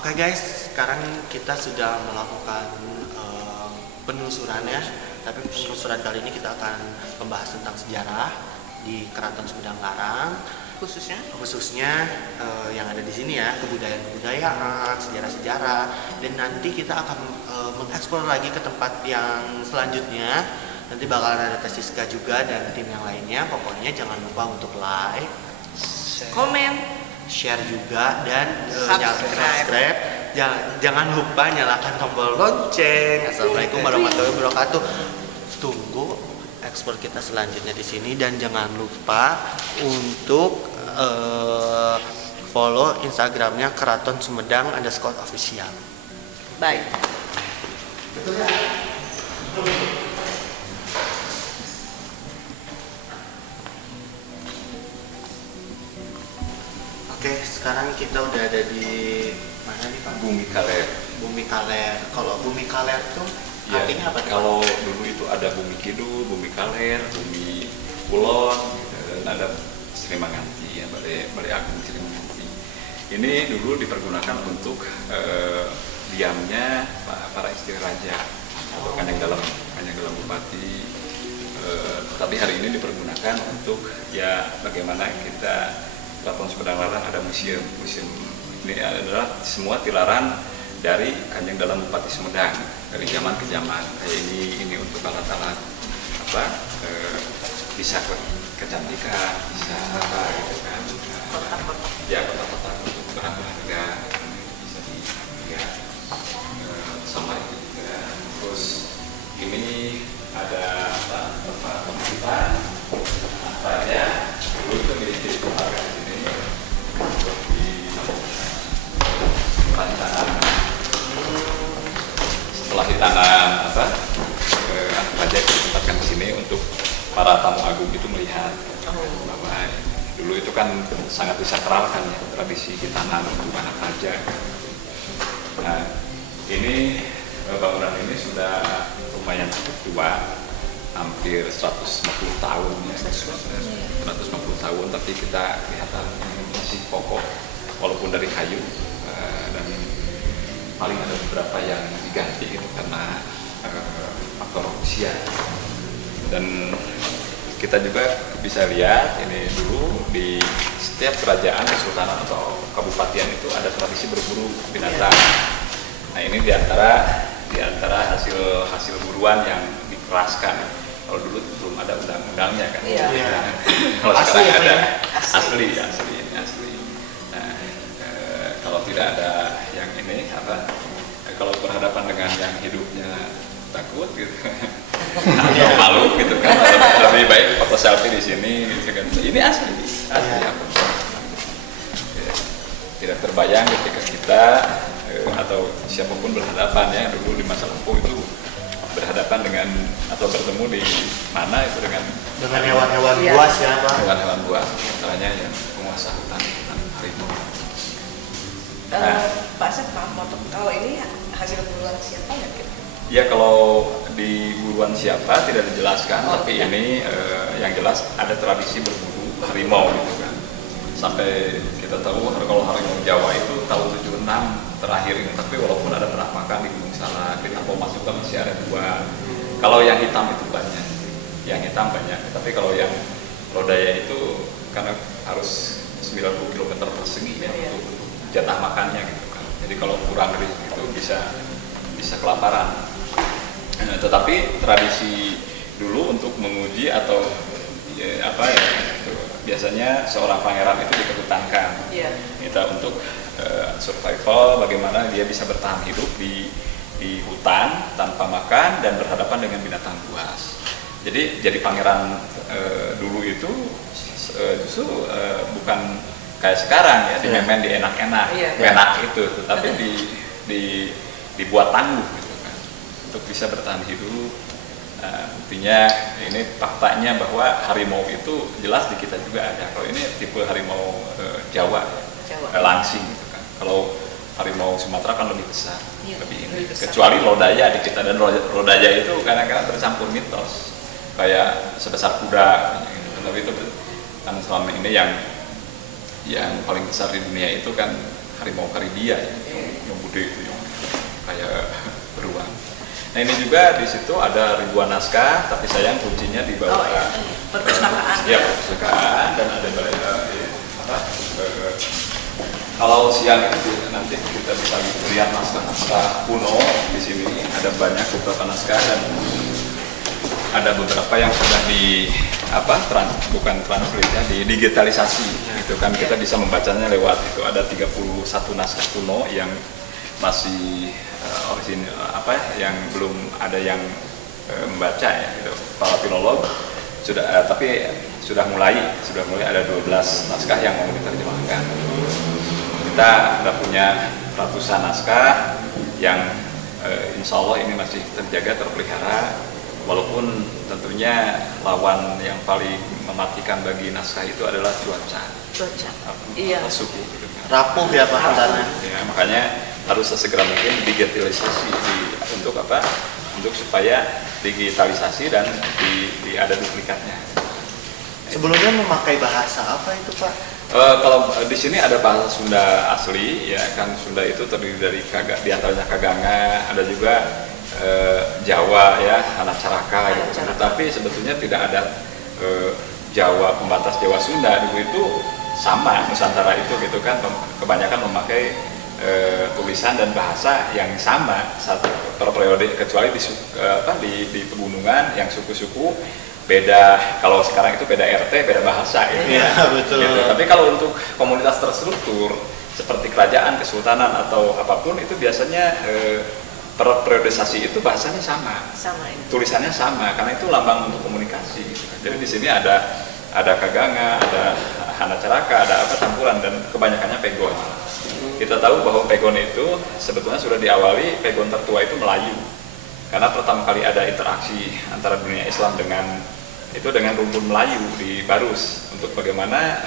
Oke guys, sekarang kita sudah melakukan penelusuran ya. Tapi penelusuran kali ini kita akan membahas tentang sejarah di Keraton Sumedang Larang, khususnya yang ada di sini ya, kebudayaan-kebudayaan, sejarah-sejarah. Dan nanti kita akan mengeksplor lagi ke tempat yang selanjutnya. Nanti bakalan ada Teh Siska juga dan tim yang lainnya. Pokoknya jangan lupa untuk like, komen, share juga, dan subscribe. Jangan lupa nyalakan tombol lonceng. Assalamualaikum warahmatullahi wabarakatuh. Tunggu ekspor kita selanjutnya di sini, dan jangan lupa untuk follow Instagramnya Keraton Sumedang _official. Bye. Betul ya? Oke, sekarang kita udah ada di mana nih Pak? Bumi Kaler. Bumi Kaler. Kalau Bumi Kaler tuh artinya apa? Kalau dulu itu ada Bumi Kidul, Bumi Kaler, Bumi Kulon, dan ada Sri Manganti ya, Balai Agung Sri Manganti. Ini dulu dipergunakan untuk diamnya para istri raja atau kanjeng dalam bupati. Tapi hari ini dipergunakan untuk ya bagaimana kita Keraton Sumedang Larang ada museum. Ini adalah semua tilaran dari kanjeng dalam Bupati Sumedang dari zaman ke zaman. Kayak ini untuk alat-alat apa bisa kecantikan, bisa apa gitu kan. Ya kotak-kotak untuk barang berharga bisa dilihat sama itu juga. Terus ini ada apa tempat apa ya dulu itu miliki tempat setelah ditanam apa raja itu ditempatkan di sini untuk para tamu agung itu melihat bahwa dulu itu kan sangat disakralkan ya tradisi ditanam untuk anak raja. Nah ini bangunan ini sudah lumayan cukup tua, hampir 150 tahun ya, 150 tahun, tapi kita kelihatan masih kokoh walaupun dari kayu. Dan paling ada beberapa yang diganti gitu karena faktor usia. Dan kita juga bisa lihat ini dulu di setiap kerajaan, kesultanan atau kabupaten itu ada tradisi berburu binatang. Nah ini diantara hasil buruan yang dikeraskan. Kalau dulu belum ada undang-undangnya kan. Kalau sekarang ada asli. Nah, kalau tidak ada yang ini kalau berhadapan dengan yang hidupnya takut gitu. Atau malu gitu kan, lebih baik foto selfie di sini gitu kan. Ini asli apa? Tidak terbayang ketika kita atau siapapun berhadapan ya dulu di masa lampau itu berhadapan dengan atau bertemu di mana itu dengan hewan-hewan buas ya Pak. Hewan-hewan buas, misalnya yang penguasa hutan harimau. Pak Asep, maaf potong, kalau ini hasil buruan siapa ya? Ya kalau di buruan siapa tidak dijelaskan, tapi ini yang jelas ada tradisi berburu harimau gitu kan. Sampai kita tahu kalau harimau Jawa itu tahun 76 terakhir ini, tapi walaupun ada penampakan di Gunung Salak, di Lampau Mas juga masih ada 2. Kalau yang hitam itu banyak, tapi kalau yang lodaya itu karena harus 90 km persegi ya untuk jatah makannya gitu kan. Jadi kalau kurang dari itu bisa kelaparan. Tetapi tradisi dulu untuk menguji atau biasanya seorang pangeran itu diketutankan kita untuk survival, bagaimana dia bisa bertahan hidup di hutan tanpa makan dan berhadapan dengan binatang buas. Jadi pangeran dulu itu justru bukan kayak sekarang ya dimemen di enak-enak, enak itu, tetapi dibuat tangguh gitu kan untuk bisa bertahan hidup. Intinya ini faktanya bahwa harimau itu jelas di kita juga ada. Kalau ini tipe harimau Jawa. Langsing gitu kan. Kalau harimau Sumatera kan lebih besar, lebih besar. Kecuali lodaya di kita, dan lodaya itu kadang-kadang tercampur mitos kayak sebesar kuda gitu. Tapi itu kan selama ini yang paling besar di dunia itu kan harimau Karibia yang gede itu yang kayak beruang. Nah ini juga di situ ada ribuan naskah, tapi sayang kuncinya di bawah perpustakaan. Ya perpustakaan, dan ada kalau siang itu nanti kita bisa lihat naskah-naskah kuno di sini. Ada banyak beberapa naskah dan ada beberapa yang sudah digitalisasi gitu kan. Kita bisa membacanya lewat itu. Ada 31 naskah kuno yang masih orisinil yang belum ada yang membaca ya gitu. Para filolog tapi sudah mulai ada 12 naskah yang mau diterjemahkan. Kita sudah punya ratusan naskah yang insya Allah ini masih terjaga, terpelihara, walaupun tentunya lawan yang paling mematikan bagi naskah itu adalah cuaca. Suhu gitu kan. Rapuh ya Pak tanah. Ya, makanya harus sesegera mungkin digitalisasi untuk supaya digitalisasi dan ada duplikatnya. Sebelumnya memakai bahasa apa itu Pak? Kalau di sini ada bahasa Sunda asli ya kan. Sunda itu terdiri dari diantaranya Kaganga, ada juga Jawa ya, Anak Caraka gitu. Tapi sebetulnya tidak ada Jawa, pembatas Jawa Sunda dulu itu sama Nusantara itu gitu kan, kebanyakan memakai tulisan dan bahasa yang sama satu per periode, kecuali di pegunungan yang suku-suku beda. Kalau sekarang itu beda RT, beda bahasa gitu. Iya, betul. Gitu. Tapi kalau untuk komunitas terstruktur seperti kerajaan, kesultanan atau apapun itu biasanya per periodisasi itu bahasanya sama tulisannya sama, karena itu lambang untuk komunikasi gitu. Jadi di sini ada Kaganga, ada Hana Caraka, ada campuran, dan kebanyakannya Pegon. Kita tahu bahwa Pegon itu sebetulnya sudah diawali, Pegon tertua itu Melayu, karena pertama kali ada interaksi antara dunia Islam dengan rumpun Melayu di Barus, untuk bagaimana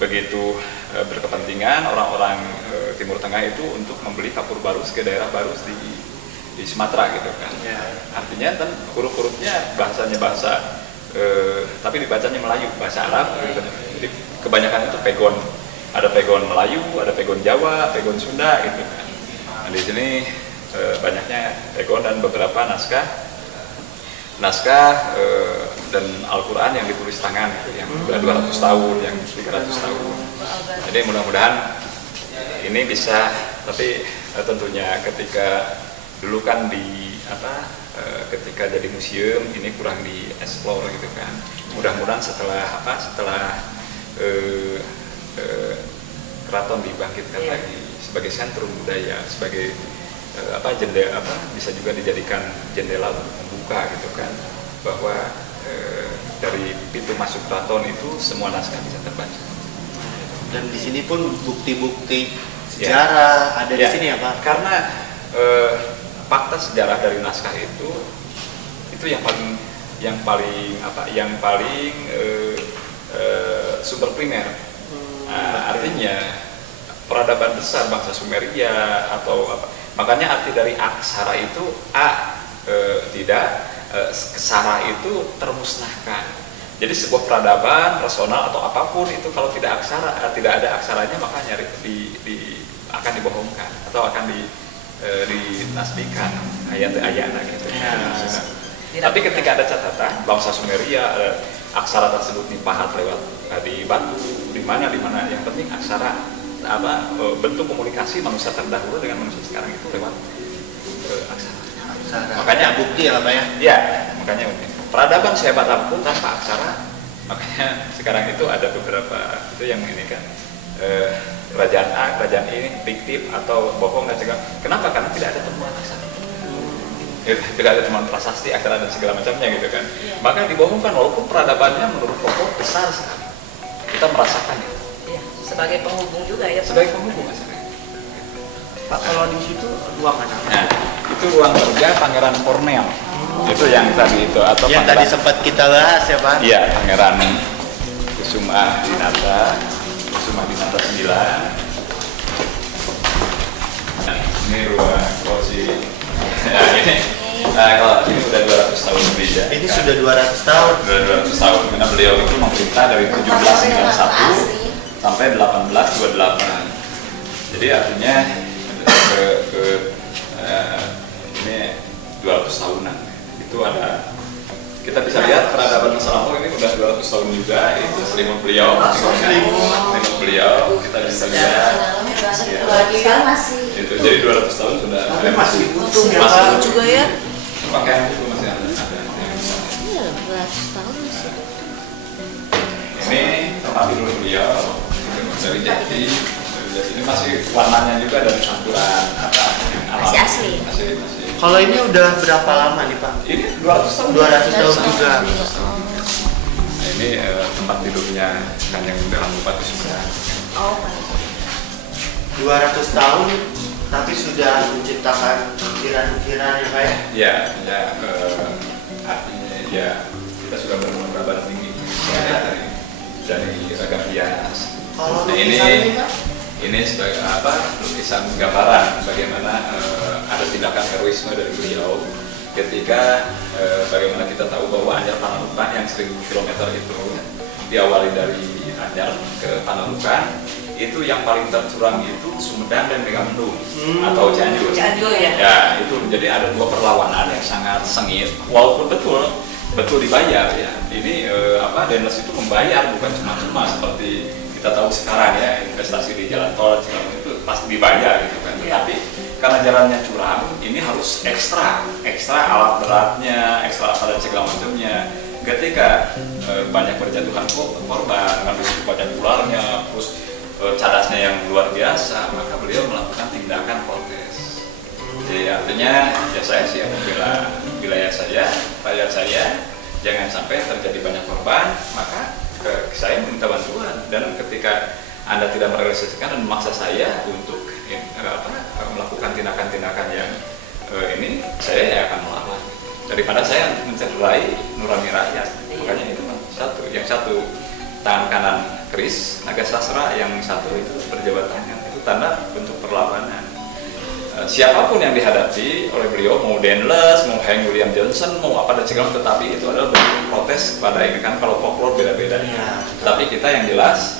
begitu berkepentingan orang-orang Timur Tengah itu untuk membeli kapur Barus ke daerah Barus di Sumatera gitu kan. Artinya kan huruf-hurufnya bahasanya bahasa tapi dibacanya Melayu, bahasa Arab gitu. Jadi kebanyakan itu Pegon, ada Pegon Melayu, ada Pegon Jawa, Pegon Sunda gitu kan. Nah, di sini banyaknya Dagon dan beberapa naskah dan Al-Quran yang ditulis tangan gitu, yang sudah 200 tahun, yang 300 tahun. Jadi mudah-mudahan ini bisa, tapi tentunya ketika dulu kan ketika jadi museum ini kurang dieksplor gitu kan. Mudah-mudahan setelah keraton dibangkitkan lagi sebagai sentrum budaya, sebagai bisa juga dijadikan jendela untuk membuka gitu kan, bahwa dari pintu masuk keraton itu semua naskah bisa terbaca. Dan di sini pun bukti-bukti sejarah ada di sini ya Pak. Karena fakta sejarah dari naskah itu yang paling sumber primer. Artinya peradaban besar bangsa Sumeria atau apa. Makanya arti dari aksara itu kesara itu termusnahkan. Jadi sebuah peradaban rasional atau apapun itu kalau tidak ada aksaranya, maka akan dibohongkan atau akan dinasbikan ayat-ayatnya gitu. Tapi ketika ada catatan bangsa Sumeria, aksara tersebut dipahat lewat di batu, di mana yang penting aksara, bentuk komunikasi manusia terdahulu dengan manusia sekarang itu lewat aksara. Makanya bukti ya Pak ya. Iya, makanya peradaban sehebat apapun tanpa aksara, makanya sekarang itu ada beberapa itu yang ini kan, kerajaan A, kerajaan ini fiktif atau bohong dan segala. Kenapa? Karena tidak ada temuan aksara. Tidak ada temuan prasasti, aksara dan segala macamnya gitu kan. Maka dibohongkan walaupun peradabannya menurut Pokok besar sekali. Kita merasakan itu. Sebagai penghubung juga ya. Sebagai penghubung aksara. Pak, kalau di situ ruang mana? Nah, itu ruang kerja Pangeran Cornel. Itu yang tadi itu atau yang tadi sempat kita bahas ya Pak? Iya, Pangeran Kusuma Dinata 9. Nah, ini ruang kursi. Nah, kalau ini udah 200 tahun lebih ya. Ini kan? Sudah 200 tahun. Sudah 200 tahun karena beliau itu memerintah dari 1791 sampai 1828. Jadi artinya ini 200 tahunan. Itu ada, kita bisa lihat peradaban masa lampau ini udah 200 tahun juga. Itu selimut beliau, kita bisa lihat. Itu jadi 200 tahun sudah. Tapi masih utuh ya Pak. Juga ya. Pakaian itu masih ada. Iya, 200 tahun masih. Ini tempat tidur beliau dari jati. Ini masih warnanya juga dari campuran masih asli. Masih. Kalau ini udah berapa lama nih Pak? Ini 200 tahun. 200 tahun juga. Nah, ini tempat tidurnya Kanjeng Dalam Bupati Sumedang. 200 tahun tapi sudah menciptakan ukiran-ukiran ya Pak ya? Ya, artinya ya kita sudah bermurabak tinggi dari ragam hias. Kalau Nah, ini sebagai lukisan gambaran bagaimana ada tindakan heroisme dari beliau ketika bagaimana kita tahu bahwa Anjar Pananukan yang 1000 km itu diawali dari Anjar ke Pananukan, itu yang paling tercurang itu Sumedang dan Megamendung atau Cianjur. Cianjur ya. Ya, itu jadi ada dua perlawanan yang sangat sengit, walaupun betul dibayar ya. Ini Denles itu membayar, bukan cuma seperti kita tahu sekarang ya, investasi di jalan tol itu pasti dibayar gitu kan. Tapi karena jalannya curam, ini harus ekstra alat beratnya, ekstra apa dan segala macamnya. Ketika banyak berjatuhan korban, habis itu banyak ularnya, terus cadasnya yang luar biasa, maka beliau melakukan tindakan protes. Jadi artinya ya saya sih membela wilayah saya, rakyat saya, jangan sampai terjadi banyak korban, maka saya meminta bantuan. Dan ketika Anda tidak merealisasikan dan memaksa saya untuk melakukan tindakan-tindakan yang ini, saya ya akan melawan daripada saya mencederai nurani rakyat. Makanya itu yang satu tangan kanan keris naga sasra, yang satu itu berjabat tangan. Itu tanda bentuk perlawanan. Siapapun yang dihadapi oleh beliau, mau Denles, mau Hank William Johnson, mau apa dan segala, tetapi itu adalah bentuk protes kepada ini kan. Kalau folklore beda-beda, tapi kita yang jelas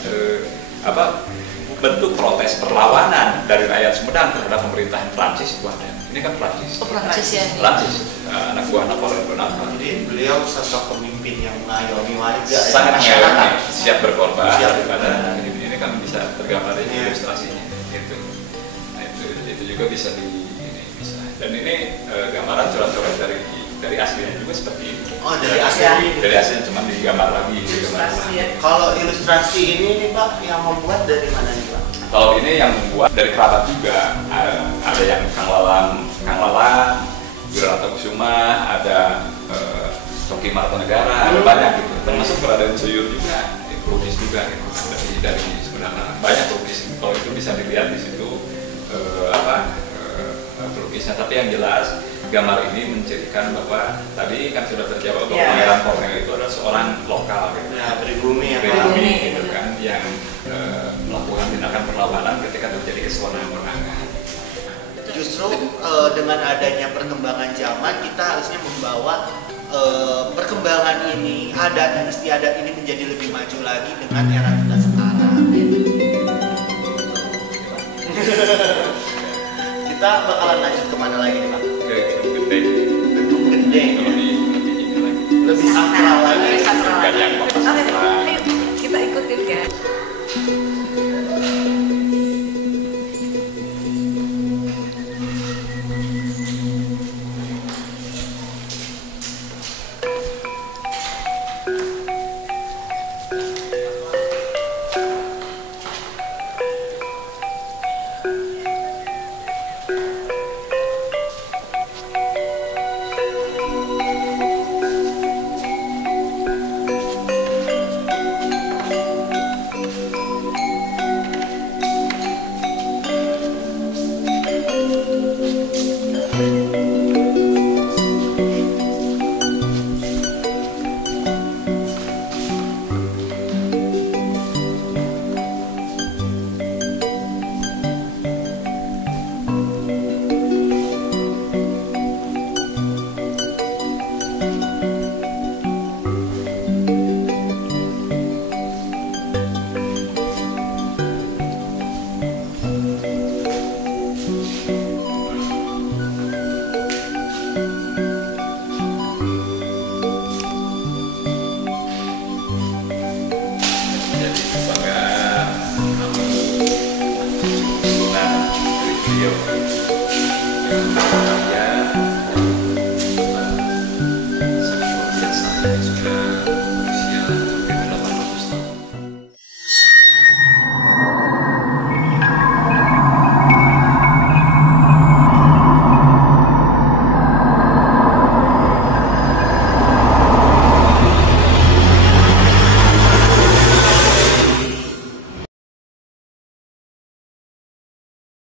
bentuk protes perlawanan dari rakyat Sumedang terhadap pemerintahan Prancis itu ada. Ini kan Prancis. Oh, Prancis ya. Prancis, anak buah Napoleon Bonaparte. Jadi beliau sosok pemimpin yang mengayomi warga, Sangat masyarakat, siap berkorban. Siap. Daripada ini kan bisa tergambar di ilustrasinya. Nah, itu juga bisa ini bisa. Dan ini gambaran coret-coret dari aslinya juga seperti ini. Oh, dari asli. Dari aslinya cuma digambar lagi. Ilustrasi ya. Kalau ilustrasi ini nih Pak, yang membuat dari mana nih Pak? Kalau ini yang membuat dari kerabat juga, ada yang Kang Lalang, Wiranto Kusuma, ada Coki Martonegara, ada banyak gitu. Termasuk Raden Suyur juga, pelukis juga gitu. Dari sebenarnya banyak pelukis. Kalau itu bisa dilihat di situ pelukisnya. Tapi yang jelas gambar ini mencirikan bahwa tadi kan sudah terjawab bahwa Pangeran Kornel itu adalah seorang lokal gitu. Ya, pribumi ya Pak. Pribumi gitu kan, yang melakukan tindakan perlawanan ketika terjadi kesewenang-wenangan. Justru dengan adanya perkembangan zaman, kita harusnya membawa perkembangan ini, adat dan istiadat ini menjadi lebih maju lagi dengan era kita sekarang. Kita bakalan lanjut kemana lagi nih Pak? Ke Gedung Gede. Gedung Gede. Lebih ini lagi. Lebih sakral lagi. Lebih sakral. Bukan yang Oke, sakral. ayo kita ikutin ya. Jadi kebanggaan keturunan dari beliau yang